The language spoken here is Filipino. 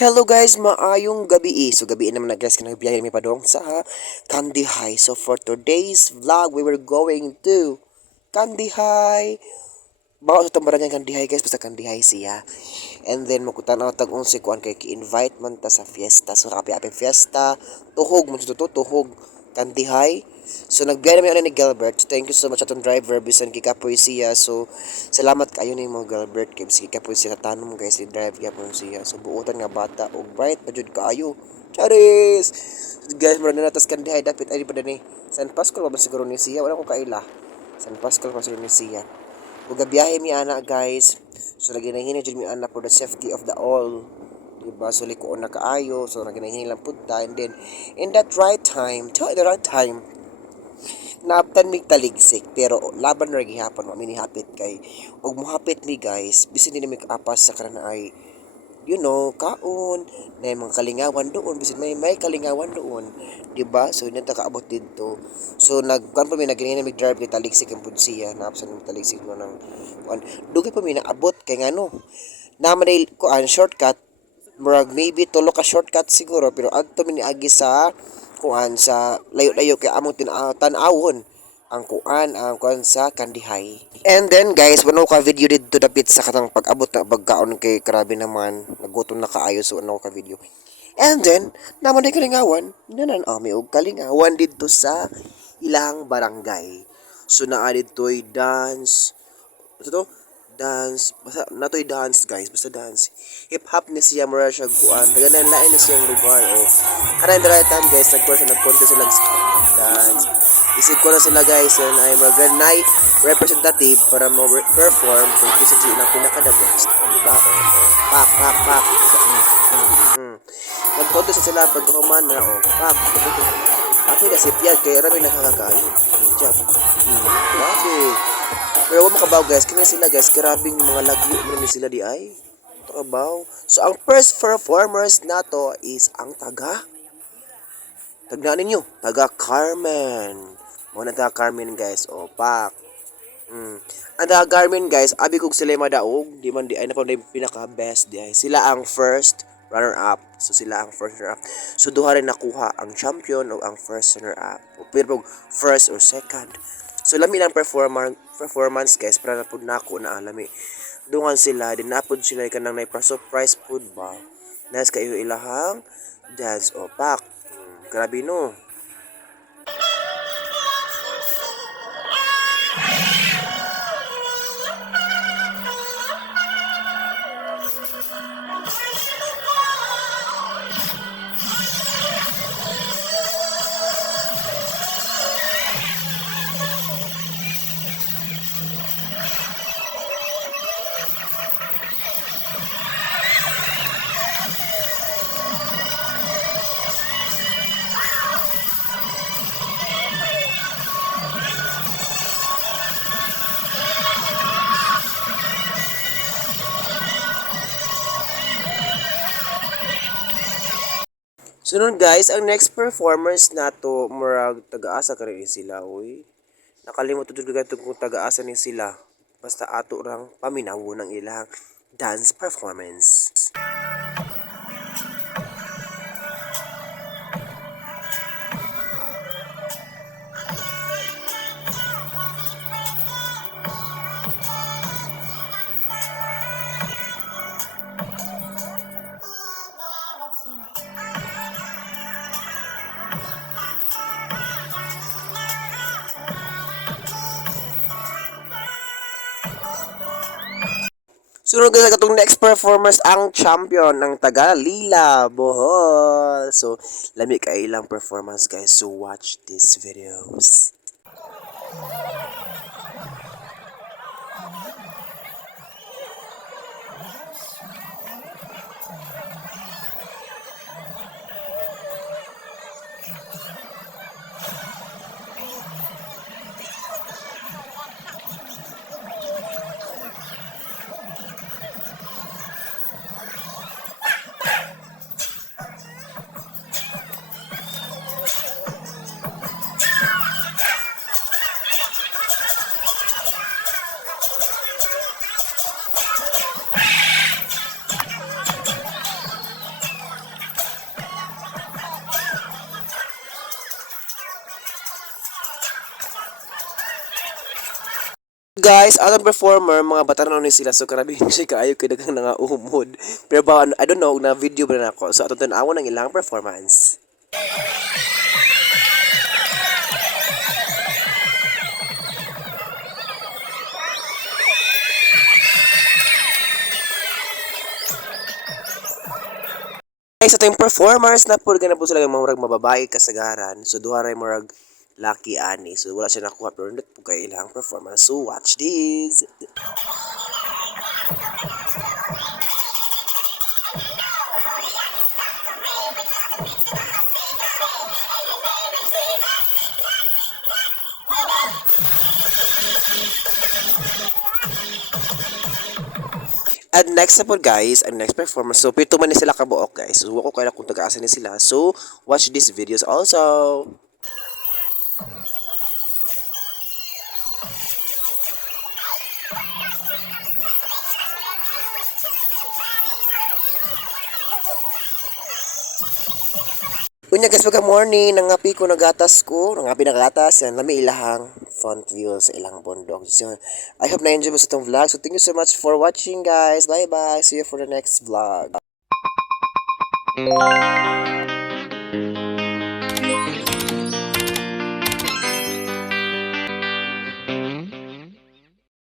Hello guys, maayong gabi. So gabi naman na guys, kanagbiyahe mi padong sa Candy High. So for today's vlog, we were going to Candy High. Bawa sa tambaran ng Candy High guys, basta Candy High siya. And then makutanaw tag unsi kuan kay ki-invite man ta sa fiesta. So kapi-api fiesta, tuhog mo to tuhog Candy High. So nagbiyahe namin ni Gilbert. Thank you so much atong driver bisan kikapoy siya. So salamat kayo ni mo Gilbert kay bisan kikapoy siya tanom guys ni drive gyapon siya. So buotan nga bata og bright pa jud kaayo. Charis. Guys, mura na natas Candy High dapat ay pa ni. San Pascual pa ba siguro ni siya? Wala ko kaila. San Pascual pa siguro ni siya. Ug gabiyahe mi ana guys. So naginahini jud mi ana for the safety of the all. Diba? So likoon na kaayo. So naginahini lang punta and then in that right time, naabtan mig taligsik pero laban ra gihapon wa mi hapit kay ug mohapit mi guys bisan din mi apas sa kana ay kaon na mga kalingawan doon bisan may kalingawan doon di ba so yun ta kaabot didto so nagkan pa mi naginina mi drive kay taligsik ang pudsiya naapsan mi taligsik mo ng dugay pa mi naabot kay ngano naman ay kuan shortcut murag maybe tulo ka shortcut siguro pero adto mi niagi sa kuan sa layo-layo kay among tan-awon ang kuan sa Candy High. And then guys, wano ka video dito dapit sa katang pag-abot na bagkaon kay grabe naman nagutom na kaayo so wano ka video. And then naman ay kalingawan, nanan ami og kalingawan dito sa ilang barangay. So naa ditoy dance. Ito to? Dance, basta natoy dance guys, basta dance. Hip hop ni siya mura siya kuan. Dagan lain ni siyang lugar oh. Kana the right time guys, nag-contest sila dance. Isig ko na sila guys, and ay mag-nay representative para mo perform kung kasi na pinaka the best, di ba? Pak pak pak. Nag-contest sila pag human na pak. Ako na si Pierre kay rami nakakakain. Job. Grabe. Pero wala makabaw guys, kanya sila guys, karabing mga lagyo mo sila di ay. Ito kabaw. So ang first performers nato is ang Tagna ninyo, taga Carmen. Muna taga Carmen guys, pak. Ang taga Carmen guys, abi kog sila madaog, di man di ay na pa pinaka best di ay. Sila ang first runner up. So sila ang first runner up. So duha rin nakuha ang champion o ang first runner up. O pero first or second. So lami ng performance guys para na pud nako na alami. Dungan sila din napod sila kanang nay surprise food ba. Nas kayo ilahang dance pak. Grabe no. So nun guys, ang next performers nato murag taga-asa ka rin sila oy. Nakalimot jud gayud kung taga-asa ni sila. Basta ato rang paminaw ng ilang dance performance. Sunod guys, katong next performers ang champion ng taga Lila, Bohol. So, lami ka ilang performance guys. So, watch these videos. Guys, atong performer, mga bata na ni sila. So, karabi siya kaayo kay dagang nga umod. Pero ba, I don't know, na video ba na ako. So, atong tanawon ang ilang performance. Guys, ito yung performers na po na po sila yung mga mababae kasagaran. So, duha ray murag lucky ani. So, wala siya nakuha pero hindi po kayo ilang performance. So, watch this. And next na po guys, ang next performance. So, pito man ni sila kabuok guys. So, wako kaya kung taga-asa ni sila. So, watch these videos also. Unya guys, pagka morning, nangapi ko nagatas ko, nangapi nagatas, yan, lami ilahang front view sa ilang bundok. So, I hope na-enjoy mo sa itong vlog. So, thank you so much for watching guys. Bye-bye. See you for the next vlog.